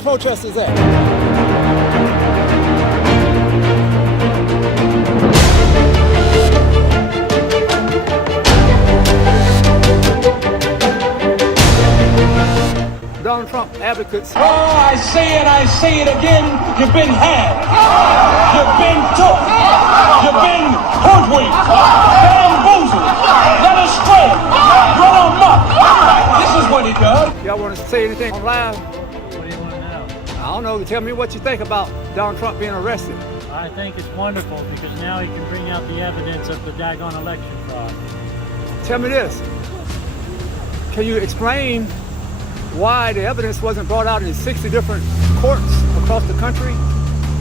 protesters at? Donald Trump advocates. Oh, I say it again, you've been had. You've been took. You've been hoodwinked, bamboozled, led astray, run amok. This is what he does. Y'all want to say anything on live? What do you want to know? I don't know. Tell me what you think about Donald Trump being arrested. I think it's wonderful because now he can bring out the evidence of the daggone election fraud. Tell me this. Can you explain why the evidence wasn't brought out in 60 different courts across the country?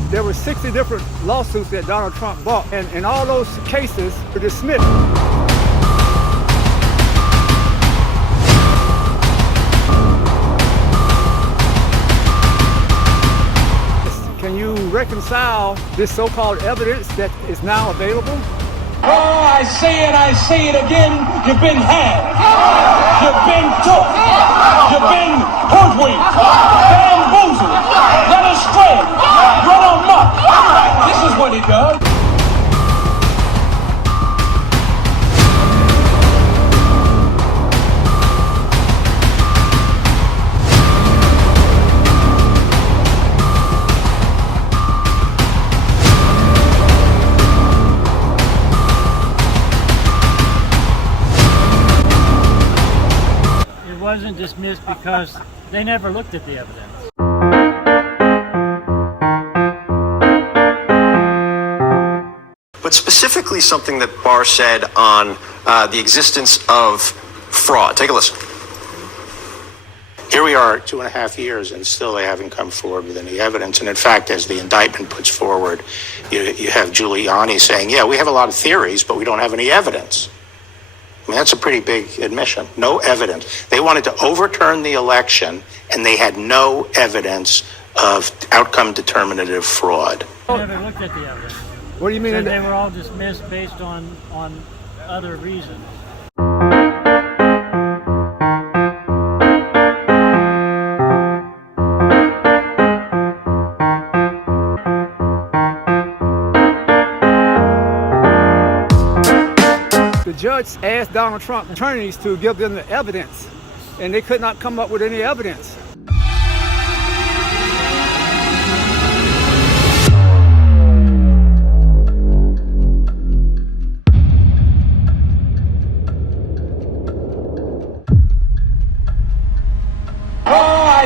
There were 60 different lawsuits that Donald Trump brought, and all those cases were dismissed. Can you reconcile this so-called evidence that is now available? Oh, I say it again, you've been had. You've been took. You've been hoodwinked, bamboozled, led astray, run amok. This is what he does. It wasn't dismissed because they never looked at the evidence. But specifically something that Barr said on the existence of fraud. Take a listen. Here we are 2.5 years and still they haven't come forward with any evidence. And in fact, as the indictment puts forward, you have Giuliani saying, yeah, we have a lot of theories, but we don't have any evidence. I mean, that's a pretty big admission. No evidence. They wanted to overturn the election and they had no evidence of outcome determinative fraud. They never looked at the evidence. What do you mean? So they were all dismissed based on other reasons. The judge asked Donald Trump attorneys to give them the evidence, and they could not come up with any evidence. Oh, I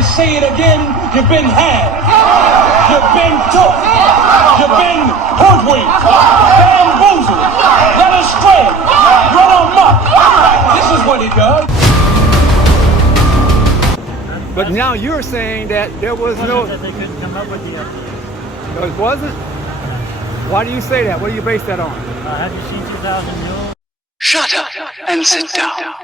say it again, you've been had. You've been took. You've been hoodwinked, bamboozled, led astray, run amok. This is what he does. But now you're saying that there was no... That they couldn't come up with the evidence. No, it wasn't? Why do you say that? What do you base that on? Have you seen 2000 Mules? Shut up and sit down.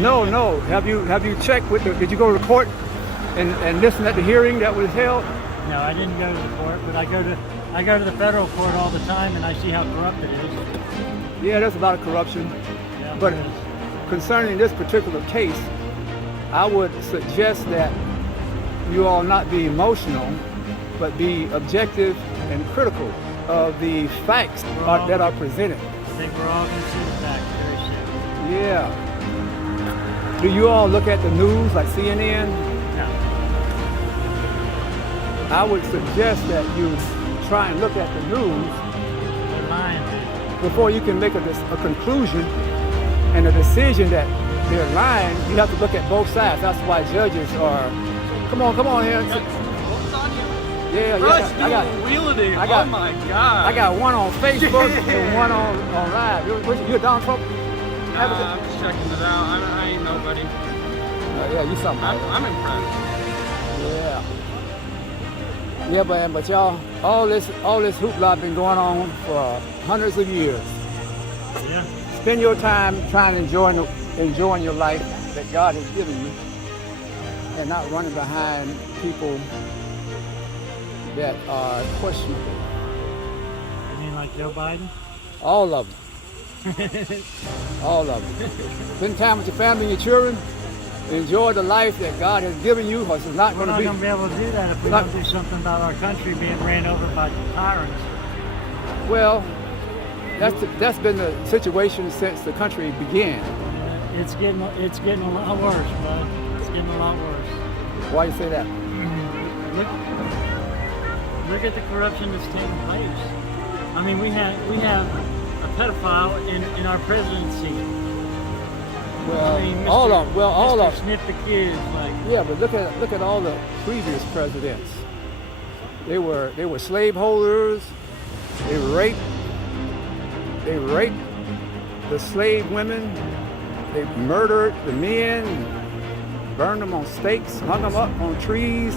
No. Have you checked with did you go to the court and listen at the hearing that was held? No, I didn't go to the court, but I go to the federal court all the time and I see how corrupt it is. Yeah, there's a lot of corruption. Yeah, But there is. concerning this particular case, I would suggest that you all not be emotional, but be objective and critical of the facts that are presented. I think we're all going to see the facts very soon. Yeah. Do you all look at the news like CNN? No. I would suggest that you try and look at the news They're lying to you. before you can make a conclusion and a decision that they're lying. You have to look at both sides. That's why judges are. Come on here. Yeah. I got oh my God. I got one on Facebook and one on live. You're Donald Trump? I'm just checking it out. I ain't nobody. Yeah, you something. I'm impressed. Yeah, but y'all, all this hoopla been going on for hundreds of years. Yeah. Spend your time trying to enjoying your life that God has given you, and not running behind people that are questionable. You mean like Joe Biden? All of them. All of it. Spend time with your family and your children. Enjoy the life that God has given you, because it's not We're going not to going to be able to do that if we don't do something about our country being ran over by tyrants. Well, that's been the situation since the country began. It's getting a lot worse, bud. It's getting a lot worse. Why do you say that? Look at the corruption that's taking place. I mean, we have a pedophile in our presidency. Well, I mean, all of Mr. Sniff the kids, like. Yeah, but look at all the previous presidents. They were slaveholders. They raped the slave women. They murdered the men, burned them on stakes, hung them up on trees.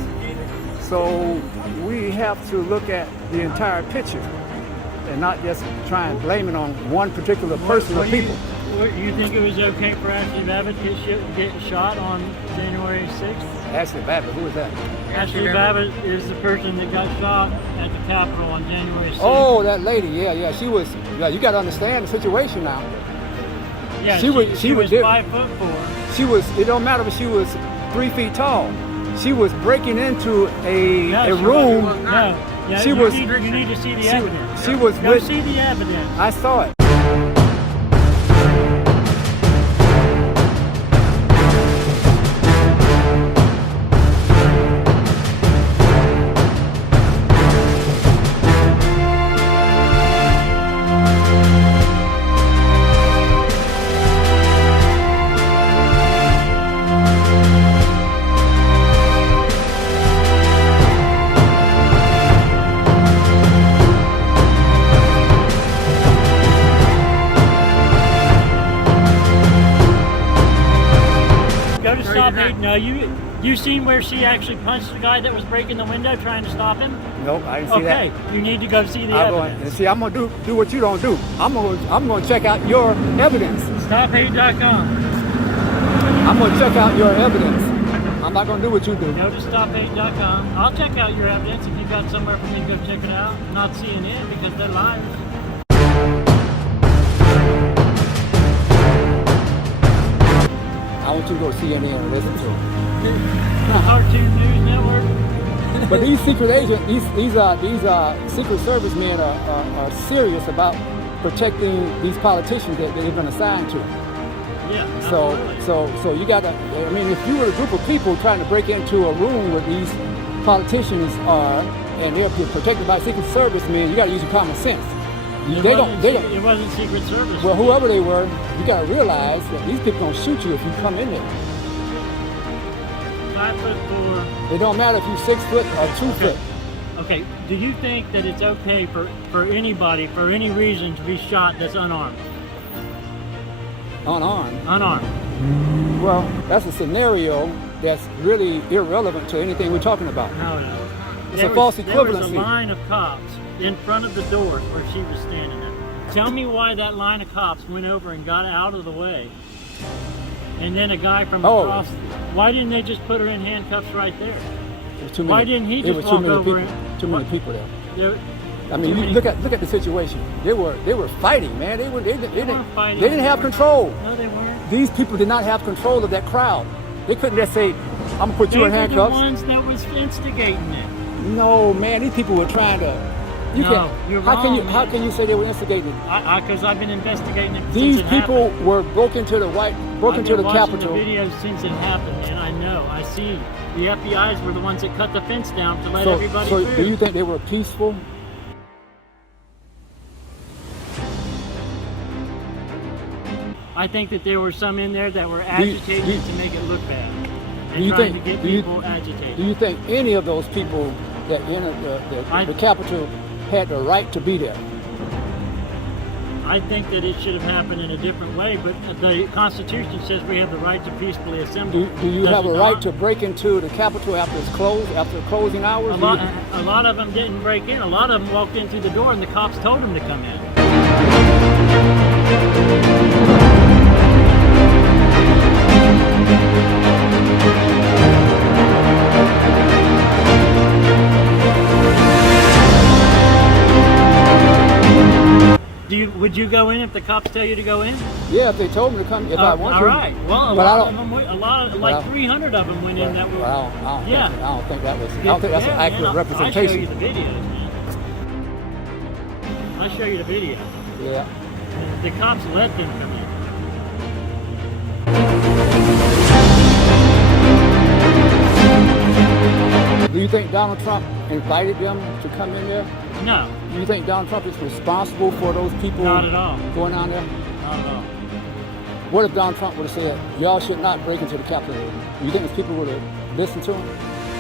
So we have to look at the entire picture and not just try and blame it on one particular person or people. You think it was okay for Ashley Babbitt to get shot on January 6th? Ashley Babbitt, who is that? Ashley Babbitt is the person that got shot at the Capitol on January 6th. Oh, that lady, yeah. She was, you got to understand the situation now. Yeah, she was 5'4". She was, it don't matter if she was 3 feet tall. She was breaking into a room. You need to see the evidence. She was Go see the evidence. I saw it. No, you seen where she actually punched the guy that was breaking the window trying to stop him? Nope, I didn't see that. Okay, you need to go see the evidence. I'm gonna do what you don't do. I'm gonna check out your evidence. StopHate.com. I'm gonna check out your evidence. I'm not gonna do what you do. Go to StopHate.com. I'll check out your evidence if you got somewhere for me to go check it out. Not CNN because they're liars. I want you to go to CNN and listen to them. Cartoon News Network. But these secret agents, these Secret Service men are serious about protecting these politicians that they've been assigned to. Yeah. So you gotta. I mean, if you were a group of people trying to break into a room where these politicians are, and they're protected by Secret Service men, you gotta use your common sense. They don't. It wasn't Secret Service. Well, whoever they were, you gotta realize that these people gonna shoot you if you come in there. 5'4". It don't matter if you're 6 foot or 2 foot. Okay. Do you think that it's okay for anybody, for any reason, to be shot that's unarmed? Unarmed. Unarmed. Well, that's a scenario that's really irrelevant to anything we're talking about. No. It's a false equivalency. There was a line of cops in front of the door where she was standing at. Tell me why that line of cops went over and got out of the way. And then a guy from across, why didn't they just put her in handcuffs right there? Why didn't he just walk over? Too many people there. I mean, you look at the situation. They were fighting, man. They didn't have control. No, they weren't. These people did not have control of that crowd. They couldn't just say, "I'm gonna put you in handcuffs." They were the ones that was instigating it. No, man. These people were trying to. You're wrong. How can you say they were instigating? Because I've been investigating it. These people were broke into the Capitol. I've been watching the videos since it happened, and I know. I see. The FBI's were the ones that cut the fence down to let everybody through. So do you think they were peaceful? I think that there were some in there that were agitated to make it look bad. And trying to get people agitated. Do you think any of those people that entered the Capitol had the right to be there? I think that it should have happened in a different way, but the Constitution says we have the right to peacefully assemble. Do you have a right to break into the Capitol after it's closed, after closing hours? A lot of them didn't break in. A lot of them walked in through the door and the cops told them to come in. Would you go in if the cops tell you to go in? Yeah, if they told me to come, if I want to. All right. Well, But I lot don't- of them, like 300 of them went in that were. Well, I don't Yeah. think, I don't think that was. I don't think that's an accurate I'll representation. show you the videos, man. I'll show you the video. Yeah. The cops let them come in. Do you think Donald Trump invited them to come in there? No, Do you think Donald Trump is responsible for those people not at all. going on there? Not at all. What if Donald Trump would have said, y'all should not break into the Capitol? You think those people would have listened to him?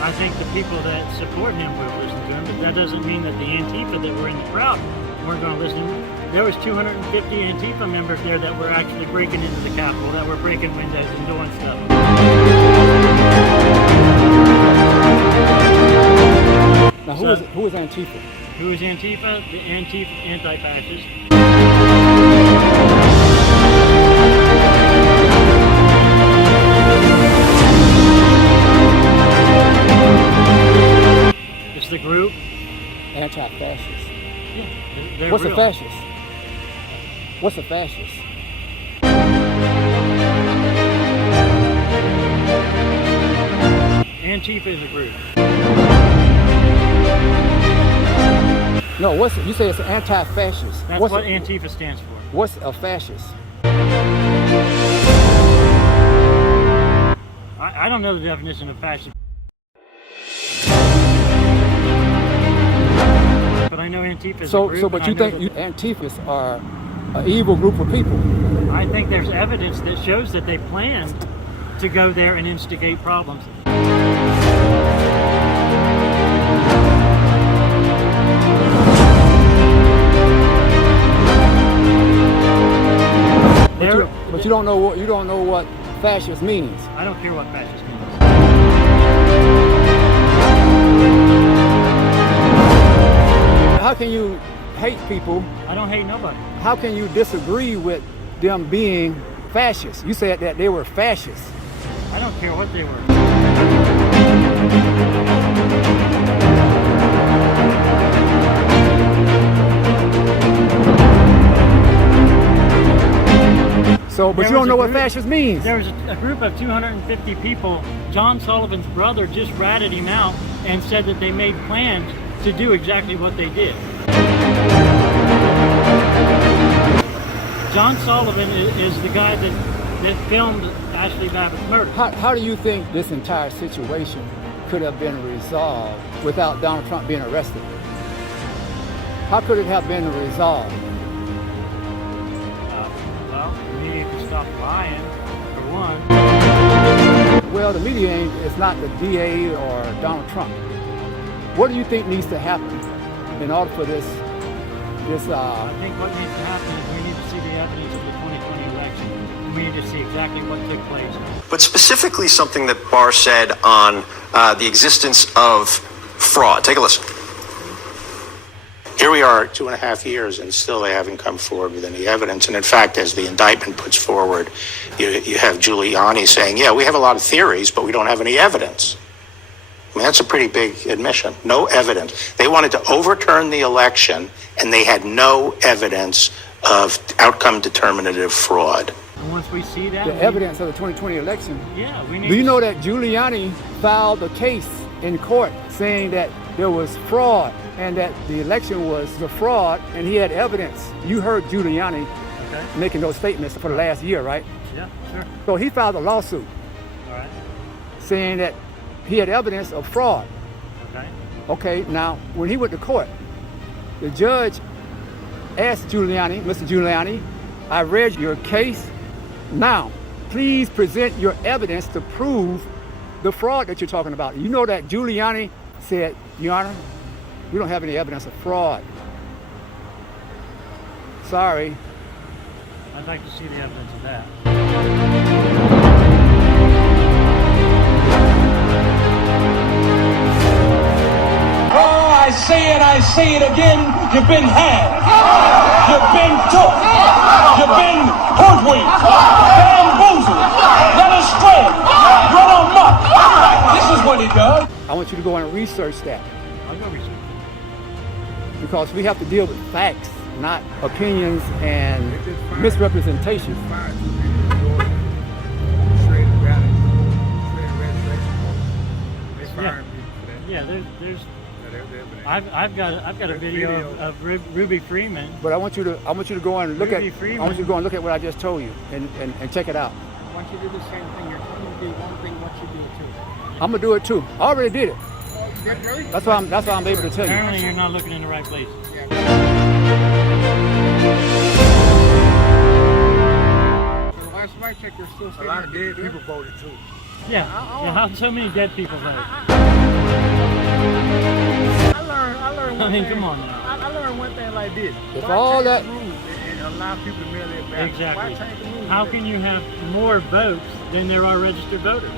I think the people that support him will listen to him, but that doesn't mean that the Antifa that were in the crowd weren't going to listen. There was 250 Antifa members there that were actually breaking into the Capitol, that were breaking windows and doing stuff. Now, who is Antifa? Who is Antifa? The anti-fascist. It's the group. Anti-fascist. Yeah, they're What's real. a fascist? What's a fascist? Antifa is a group. No, you say it's an anti-fascist. That's what Antifa stands for. What's a fascist? I don't know the definition of fascist. But I know Antifa is a group. But you think Antifas are an evil group of people? I think there's evidence that shows that they planned to go there and instigate problems. But you don't know what fascist means. I don't care what fascist means. How can you hate people? I don't hate nobody. How can you disagree with them being fascists? You said that they were fascists. I don't care what they were. But you don't know what fascist means. There was a group of 250 people. John Sullivan's brother just ratted him out and said that they made plans to do exactly what they did. John Sullivan is the guy that filmed Ashley Babbitt's murder. How do you think this entire situation could have been resolved without Donald Trump being arrested? How could it have been resolved? Well, the media can stop lying, for one. Well, the media it's not the DA or Donald Trump. What do you think needs to happen in order for this? I think what needs to happen is we need to see the evidence of the 2020 election. We need to see exactly what took place. But specifically something that Barr said on the existence of fraud. Take a listen. Here we are 2.5 years, and still they haven't come forward with any evidence. And in fact, as the indictment puts forward, you have Giuliani saying, yeah, we have a lot of theories, but we don't have any evidence. I mean, that's a pretty big admission. No evidence. They wanted to overturn the election, and they had no evidence of outcome determinative fraud. And once we see that, the evidence of the 2020 election. Yeah, we need. Do you know that Giuliani filed a case in court saying that there was fraud and that the election was a fraud, and he had evidence? You heard Giuliani making those statements for the last year, right? Yeah, sure. So he filed a lawsuit All right. saying that he had evidence of fraud. Okay. Okay, now when he went to court, the judge asked Giuliani, Mr. Giuliani, I read your case. Now, please present your evidence to prove the fraud that you're talking about. You know that Giuliani said, Your Honor, we don't have any evidence of fraud. Sorry. I'd like to see the evidence of that. Oh, I say it again. You've been had. You've been took. You've been hoodwinked. Bamboozled. Led astray. Run amok. This is what he does. I want you to go and research that. I'll go research. because we have to deal with facts, not opinions and misrepresentations. Yeah, there's I've got a video of Ruby Freeman. But I want you to go and look Ruby at Freeman. I want you to go and look at what I just told you and check it out. I want you to do the same thing. You're telling me to do one thing, what you do too. I'm gonna do it too. I already did it. Really? That's why I'm able to tell you. Apparently, you're not looking in the right place. The last night check, there's still A lot of dead people voted too. Yeah. How so many dead people vote? I learned. I mean, come on now. I learned one thing like this. If Why all change that- the rules and allow people to mail their ballots? Exactly. Why change the rules? How can you have more votes than there are registered voters?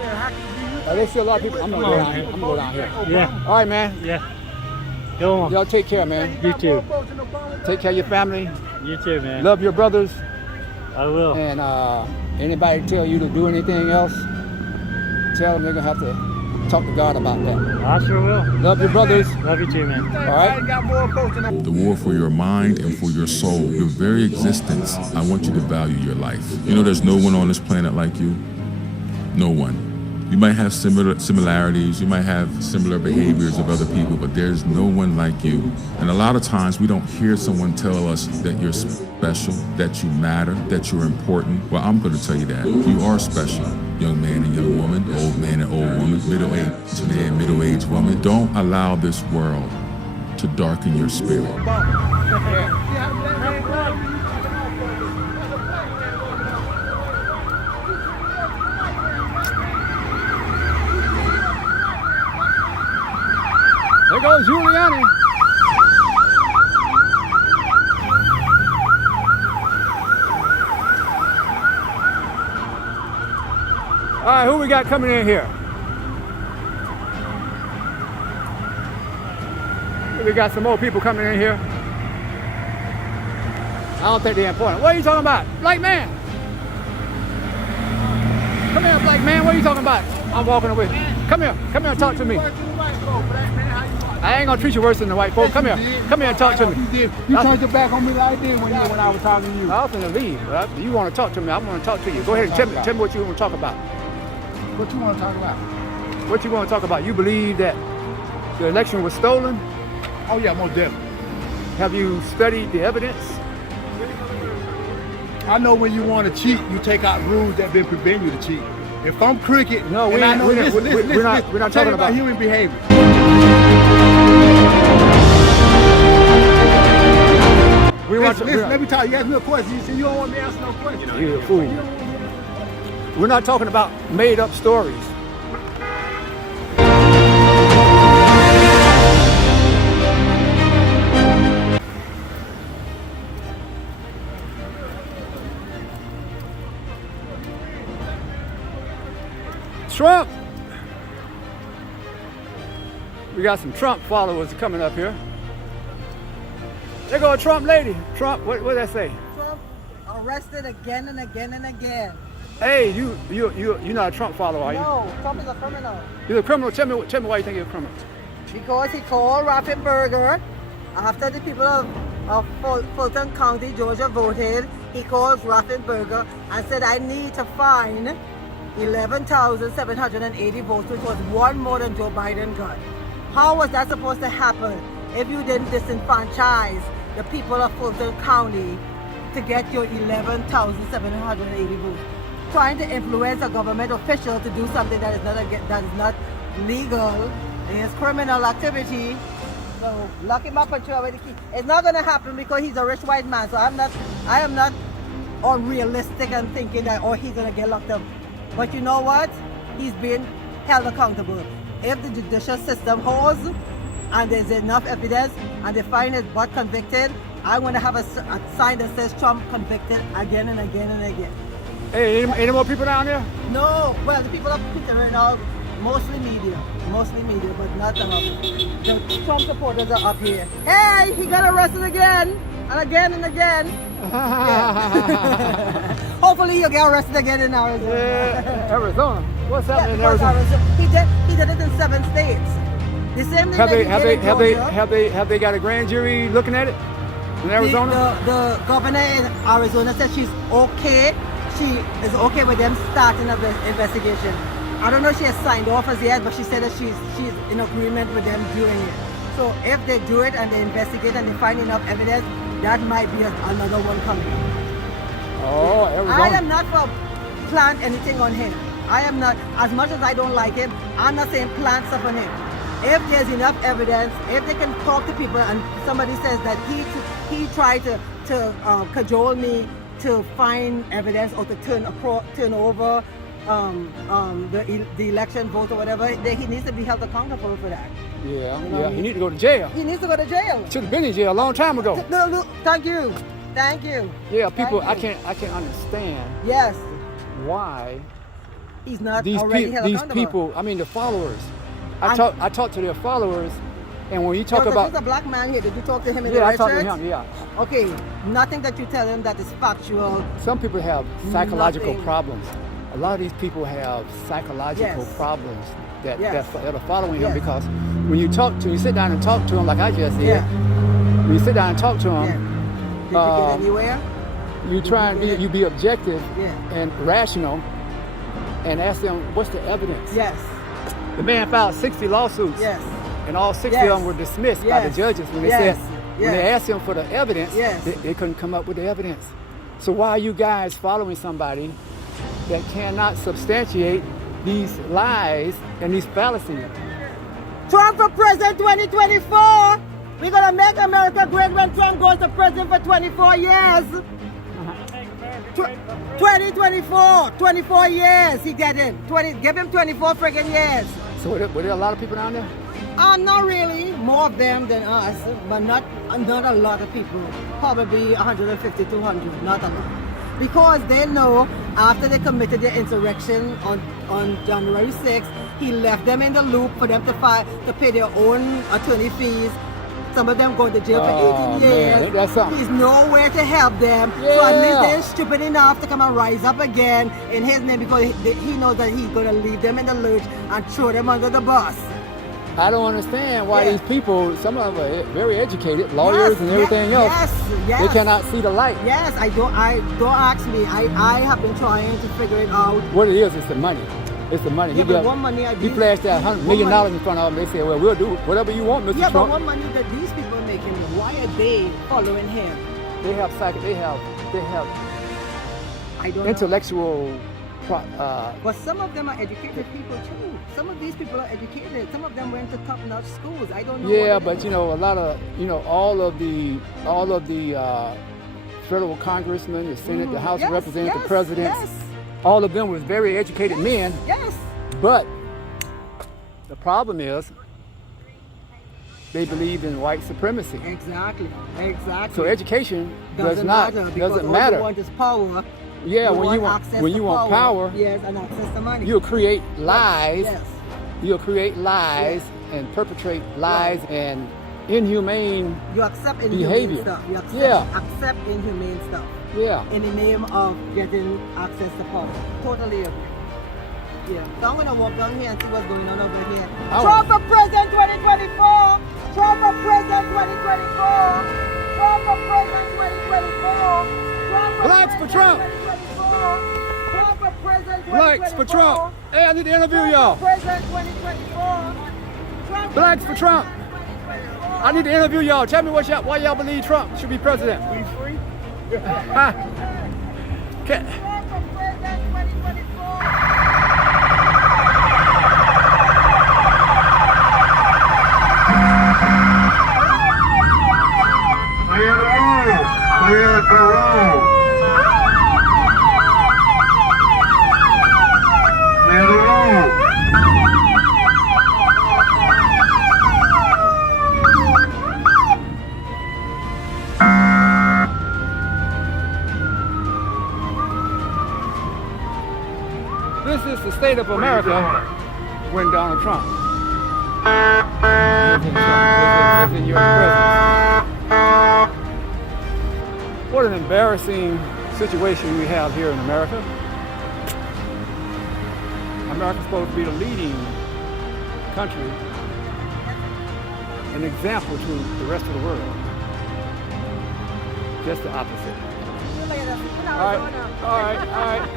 Yeah, how can you? There's still a lot of people. I'm gonna go down here. I'm gonna go down here. Yeah. All right, man. Yeah. Go on. Y'all take care, man. You too. Take care of your family. You too, man. Love your brothers. I will. And anybody tell you to do anything else, tell them they're gonna have to talk to God about that. I sure will. Love your brothers. Love you too, man. All right. The war for your mind and for your soul, your very existence. I want you to value your life. You know, there's no one on this planet like you. No one. You might have similarities, you might have similar behaviors of other people, but there's no one like you. And a lot of times we don't hear someone tell us that you're special, that you matter, that you're important. Well, I'm going to tell you that. You are special, young man and young woman, old man and old woman, middle-aged man, middle-aged woman. Don't allow this world to darken your spirit. There goes Giuliani. All right, who we got coming in here? We got some more people coming in here. I don't think they're important. What are you talking about? Black man. Come here, black man. What are you talking about? I'm walking away. Come here and talk to me. I ain't gonna treat you worse than the white folk. Come here and talk to me. You turned your back on me like this when I was talking to you. I was gonna leave, but you want to talk to me. I'm gonna talk to you. Go ahead and tell me what you want to talk about. What you want to talk about? What you want to talk about? You believe that the election was stolen? Oh yeah, most definitely. Have you studied the evidence? I know when you want to cheat, you take out rules that been preventing you to cheat. If I'm crooked, No, and I know, we're listen, not I'm talking talking about human behavior. Listen, let me talk. You asked me a question. You said you don't want me to answer no question. You're a fool. We're not talking about made up stories. Trump. We got some Trump followers coming up here. There go a Trump lady. Trump, what did that say? Trump arrested again and again and again. Hey, you're not a Trump follower, are you? No, Trump is a criminal. You're a criminal. Tell me why you think you're a criminal. Because he called Raffensperger after the people of Fulton County, Georgia voted. He called Raffensperger and said, I need to find 11,780 votes, which was one more than Joe Biden got. How was that supposed to happen if you didn't disenfranchise the people of Fulton County to get your 11,780 votes? Trying to influence a government official to do something that is not legal is criminal activity. So lock him up and throw away the key. It's not going to happen because he's a rich white man. So I am not unrealistic and thinking that he's going to get locked up. But you know what? He's being held accountable. If the judicial system holds and there's enough evidence and they find his butt convicted, I'm going to have a sign that says Trump convicted again and again and again. Hey, any more people down there? No, well, the people of Peter right now, mostly media, but not the Trump supporters are up here. Hey, he got arrested again and again and again. Yeah. Hopefully he'll get arrested again in Arizona. Yeah, Arizona. What's happening in Arizona? Arizona? He did it in 7 states. The same thing Have that they he have did they in have they Georgia. have they got a grand jury looking at it in Arizona? The governor in Arizona said she's okay. She is okay with them starting an investigation. I don't know if she has signed off as yet, but she said that she's in agreement with them doing it. So if they do it and they investigate and they find enough evidence, that might be another one coming up. Oh, Arizona. I am not for plant anything on him. I am not, as much as I don't like him, I'm not saying plant stuff on him. If there's enough evidence, if they can talk to people and somebody says that he tried to cajole me to find evidence or to turn over the election vote or whatever, he needs to be held accountable for that. Yeah, You know what I mean? he needs to go to jail. He needs to go to jail. Should have been in jail a long time ago. No, thank you. Yeah, people, Thank you. I can't understand Yes, why he's not these already held these accountable. people. I mean, the followers. I I'm- talk to their followers, and when you talk There's about a black man here. Did you talk to him in the I red talk to shirt? him. Yeah, Okay, nothing that you tell him that is factual. some people have psychological Nothing. problems. A lot of these people have psychological Yes. problems that Yes. that are following him Yes. because when you sit down and talk to him like I just did. Yeah. When you sit down and talk to him, Yeah. Did you get anywhere? you try and Yeah. you be objective Yeah. and rational, and ask them what's the evidence. Yes. The man filed 60 lawsuits. Yes. And all 60 Yes. of them were dismissed by the Yes. judges when they Yes. said, when they Yes. asked him for the evidence, Yes. they couldn't come up with the evidence. So why are you guys following somebody that cannot substantiate these lies and these fallacies? Trump for president 2024. We're gonna make America great when Trump goes to president for 24 years. 2024, 24 years he get in. Give him 24 friggin' years. So were there a lot of people down there? Not really. More of them than us, but not a lot of people. Probably 150, 200, not a lot. Because they know after they committed their insurrection on January 6th, he left them in the loop for them to pay their own attorney fees. Some of them go to jail for 18 years. Man, ain't that something? He's nowhere to help them. So at least Yeah. they're stupid enough to come and rise up again in his name because he knows that he's going to leave them in the lurch and throw them under the bus. I don't understand why Yeah. these people, some of them are very educated, lawyers Yes, and everything else, yes. they cannot see the light. Yes, don't ask me. I have been trying to figure it out. What it is, it's the money. It's the money. Yeah, but what money are he these- flashed that $100 million what money- in front of them. They said, well, we'll do whatever you want, Mr. Yeah, but Trump. what money that these people are making? Why are they following him? They have I don't know. intellectual But some of them are educated people too. Some of these people are educated. Some of them went to top-notch schools. I don't know. yeah, what it but is. you know, a lot of all of the federal congressmen, the Senate, the House Yes, of Representatives, yes, the presidents, yes. all of them was very educated men. Yes. But the problem is they believed in white supremacy. Exactly. So education doesn't matter because doesn't all matter. you want is power. Yeah, You when you access want to power, yes, and access to money. you'll create lies. Yes. You'll create lies and perpetrate lies and inhumane. You accept inhumane behavior. stuff. You accept, Yeah. accept inhumane stuff Yeah. in the name of getting access to power. Totally agree. Yeah. So I'm gonna walk down here and see what's going on over here. Trump for president 2024. Trump for president 2024. Trump for president 2024. Trump for Blacks for president Trump. 2024. Trump for president 2024. Blacks for Trump. Hey, I need to interview y'all. President 2024. Trump Blacks for Trump. I need to interview y'all. Tell me why y'all believe Trump should be president. We free? Huh? Okay. Trump for president 2024. Clear the road. Clear the road. Clear the road. This is the state of America when Donald Trump is in your presence. What an embarrassing situation we have here in America. America's supposed to be the leading country an example to the rest of the world. Just the opposite. All right.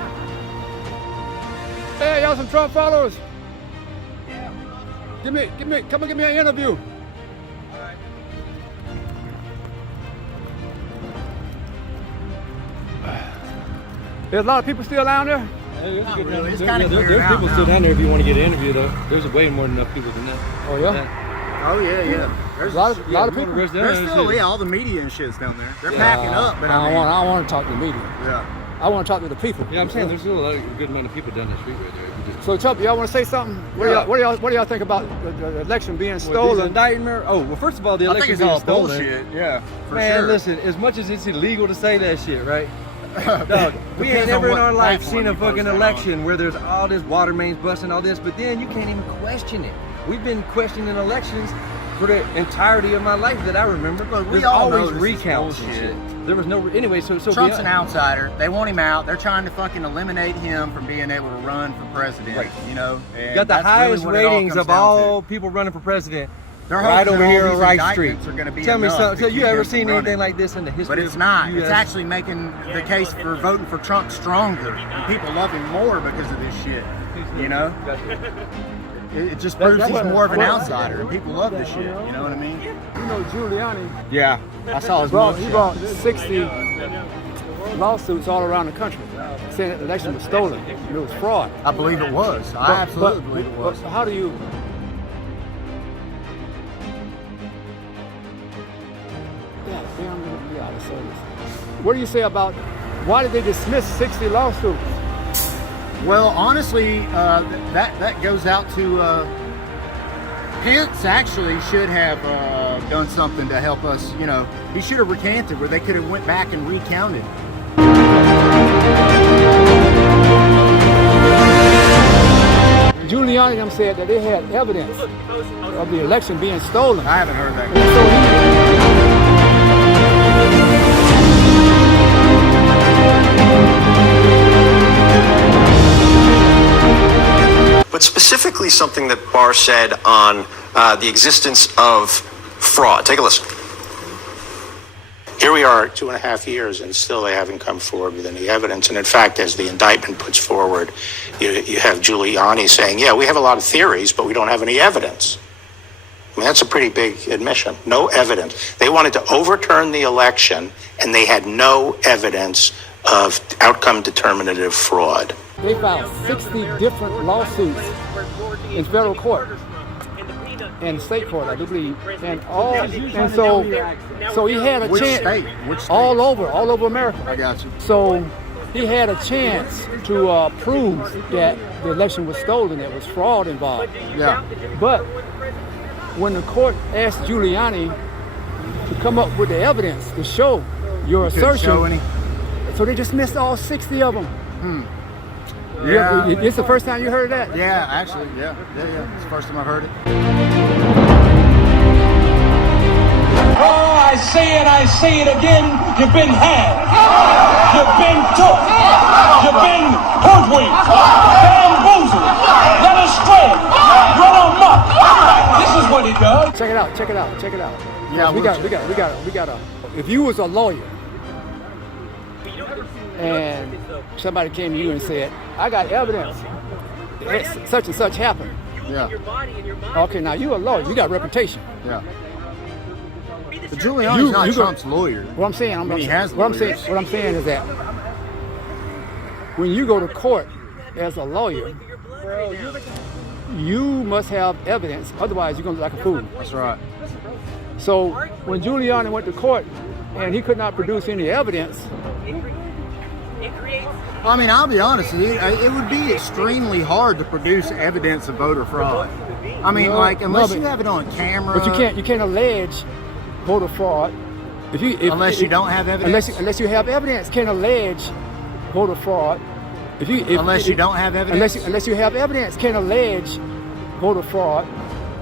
Hey, y'all some Trump followers. Come and give me an interview. There's a lot of people still down there. There's people still down there if you want to get an interview, though. There's way more than enough people than that. Oh yeah. Oh yeah. There's a lot of people. There's still all the media and shit's down there. They're packing up, but I don't want to talk to the media. Yeah. I want to talk to the people. Yeah, I'm saying there's still a good amount of people down the street right there. So tell me, y'all want to say something? What do y'all think about the election being stolen? Indictment? Oh, well, first of all, the election being stolen. Bullshit. Yeah, man, sure. Listen, as much as it's illegal to say that shit, right? Dog, we ain't never in our life seen a fucking election where there's all this water mains busting, all this, but then you can't even question it. We've been questioning elections for the entirety of my life that I remember. But we all always know recounts and shit. There was no anyway. So Trump's an outsider. They want him out. They're trying to fucking eliminate him from being able to run for president. Right. You know, and got the highest ratings of all people running for president. They're right over here on Wright Street. Tell me something. So you ever seen anything like this in the history? But it's not. It's actually making the case for voting for Trump stronger. And people love him more because of this shit. You know? It just proves he's more of an outsider, and people love this shit. You know what I mean? You know Giuliani. Yeah, I saw his He brought 60 lawsuits all around the country saying that the election was stolen. It was fraud. I believe it was. I absolutely believe it was. But how do you? What do you say about why did they dismiss 60 lawsuits? Well, honestly, that goes out to Pence. Actually, should have done something to help us. You know, he should have recanted, where they could have went back and recounted. Giuliani them said that they had evidence of the election being stolen. I haven't heard that. But specifically something that Barr said on the existence of fraud. Take a listen. Here we are 2.5 years, and still they haven't come forward with any evidence. And in fact, as the indictment puts forward, you have Giuliani saying, yeah, we have a lot of theories, but we don't have any evidence. I mean, that's a pretty big admission. No evidence. They wanted to overturn the election, and they had no evidence of outcome determinative fraud. They filed 60 different lawsuits in federal court and state court, I do believe, and so he had a chance. Which state? All over America. I got you. So he had a chance to prove that the election was stolen, there was fraud involved. Yeah. But when the court asked Giuliani to come up with the evidence to show your assertion, so they dismissed all 60 of them. Yeah. It's the first time you heard that? Yeah, actually, yeah. It's the first time I heard it. Oh, I say it again. You've been had. You've been took. You've been hoodwinked. Bamboozled. Led astray. Run amok. This is what he does. Check it out. Yeah, we got a. If you was a lawyer and somebody came to you and said, I got evidence that such and such happened. Yeah. Okay, now you a lawyer, you got a reputation. Yeah. But Giuliani's not Trump's lawyer. What I'm saying, he has what I'm saying is that when you go to court as a lawyer, you must have evidence, otherwise you're gonna look like a fool. That's right. So when Giuliani went to court and he could not produce any evidence, I mean, I'll be honest with you, it would be extremely hard to produce evidence of voter fraud. I mean, unless you have it on camera. But you can't allege voter fraud unless you don't have evidence. Unless you have evidence, can't allege voter fraud. Unless you don't have evidence. Unless you have evidence, can't allege voter fraud.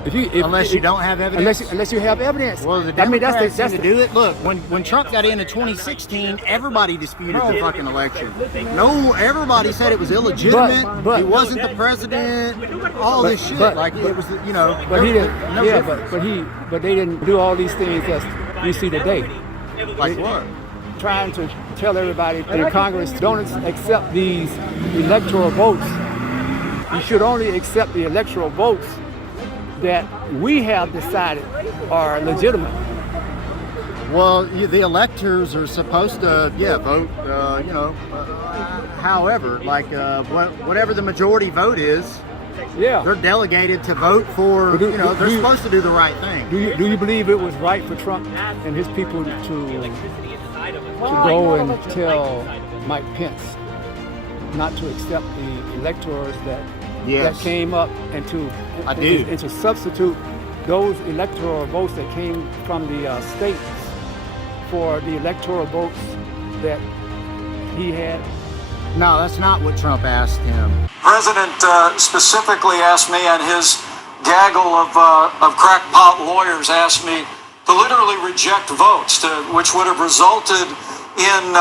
Unless you don't have evidence. Unless you have evidence. Well, the I mean, Democrats seem to do it. Look, when Trump got in 2016, everybody disputed the fucking election. No, everybody said it was illegitimate. But he wasn't the president. All this shit, like it was, you know. But he didn't. No Yeah, difference. but they didn't do all these things that we see today. Like what? Trying to tell everybody in Congress don't accept these electoral votes. You should only accept the electoral votes that we have decided are legitimate. Well, the electors are supposed to, vote, however, like whatever the majority vote is, they're delegated to vote for, they're supposed to do the right thing. Do you believe it was right for Trump and his people to go and tell Mike Pence not to accept the electors that came up and to substitute those electoral votes that came from the states for the electoral votes that he had? No, that's not what Trump asked him. President specifically asked me, and his gaggle of crackpot lawyers asked me to literally reject votes, which would have resulted in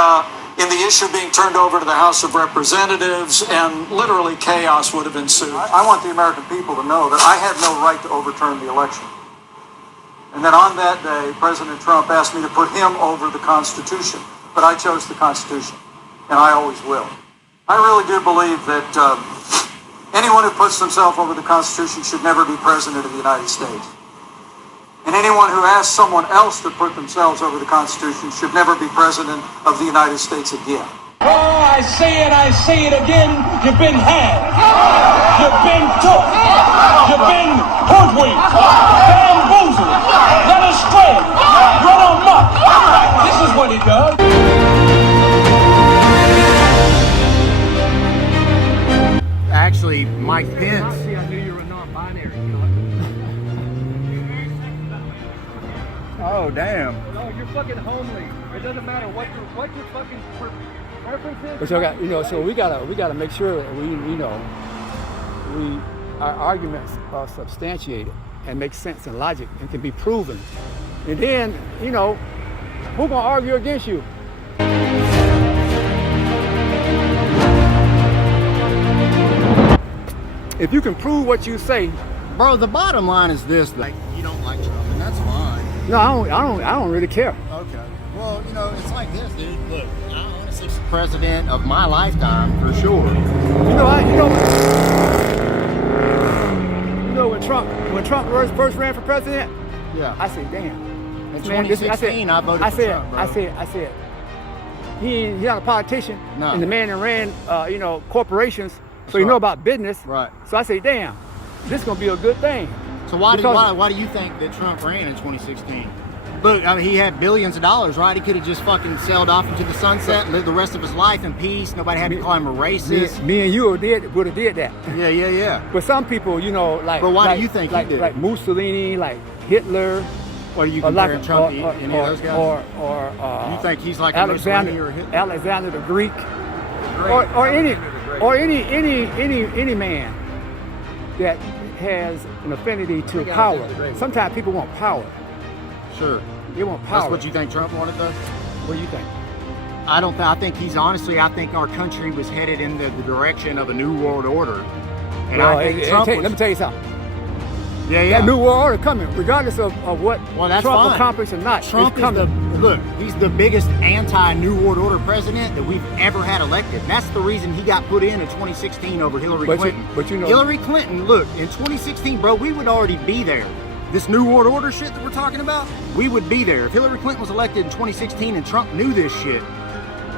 the issue being turned over to the House of Representatives, and literally chaos would have ensued. I want the American people to know that I had no right to overturn the election. And then on that day, President Trump asked me to put him over the Constitution. But I chose the Constitution, and I always will. I really do believe that anyone who puts themselves over the Constitution should never be President of the United States. And anyone who asks someone else to put themselves over the Constitution should never be President of the United States again. Oh, I say it again. You've been had. You've been took. You've been hoodwinked. Bamboozled. Led astray. Run amok. This is what he does. Actually, Mike Pence. I knew you were non-binary. Oh damn! No, you're fucking homely. It doesn't matter what your fucking preference is. But so we gotta make sure that our arguments are substantiated and make sense and logic and can be proven. And then who gonna argue against you? If you can prove what you say, bro. The bottom line is this: like, you don't like Trump, and that's fine. No, I don't really care. Okay. Well, it's like this, dude. Look, I honestly was the president of my lifetime for sure. When Trump first ran for president, I said, damn. In 2016, I voted for Trump, bro. I said, he's not a politician. No. And the man that ran, corporations, so you know about business. Right. So I say, damn, this is gonna be a good thing. So why do you think that Trump ran in 2016? Look, I mean, he had billions of dollars, right? He could have just fucking sailed off into the sunset and lived the rest of his life in peace. Nobody had to call him a racist. Me and you would have did that. Yeah. But some people, like. But why do you think he did? Like Mussolini, like Hitler. What are you comparing Trump to any of those guys? Or you think he's like Alexander the Greek, or any man that has an affinity to power. Sometimes people want power. Sure. They want power. That's what you think Trump wanted, though? What do you think? I think he's I think our country was headed in the direction of a new world order. And I think Trump let me tell you something. Yeah. That new world order coming, regardless of what Trump accomplished or not. Trump is he's the biggest anti-New World Order president that we've ever had elected. And that's the reason he got put in 2016 over Hillary Clinton. Hillary Clinton, look, in 2016, bro, we would already be there. This New World Order shit that we're talking about, we would be there. If Hillary Clinton was elected in 2016 and Trump knew this shit,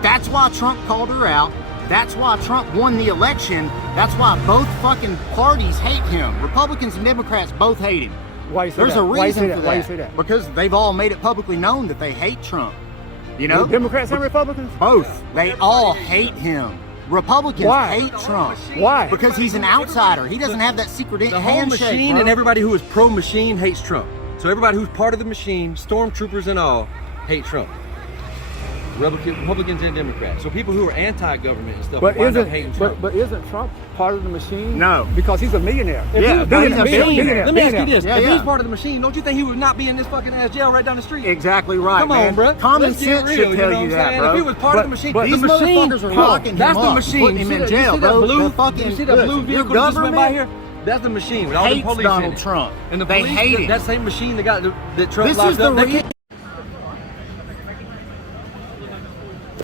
that's why Trump called her out. That's why Trump won the election. That's why both fucking parties hate him. Republicans and Democrats both hate him. Why you say There's that? a reason for that. Why you say that? Because they've all made it publicly known that they hate Trump. Democrats and Republicans? Both. They all hate him. Republicans hate Trump. Why? Because he's an outsider. He doesn't have that secret handshake. The whole machine and everybody who is pro-machine hates Trump. So everybody who's part of the machine, stormtroopers and all, hate Trump. Republicans and Democrats. So people who are anti-government and stuff But wind up hating Trump. but isn't Trump part of the machine? No. Because he's a millionaire. Yeah, If he was part of the he's a machine, billionaire. let me ask you this. Yeah, if yeah. he's part of the machine, don't you think he would not be in this fucking ass jail right down the street? Exactly right, Come man. on, bro. Common Let's get sense real, should tell know you what I'm that, saying? bro. If he was part of the machine, But these the machine, motherfuckers are locking that's him the up, machine. putting him in jail, you see bro. that blue, The fucking- you see that blue listen, your vehicle that just went by government here? That's the machine with all the hates police Donald in it. Trump. And the They police, hate him. that same machine that got that Trump This locked is the up, they can't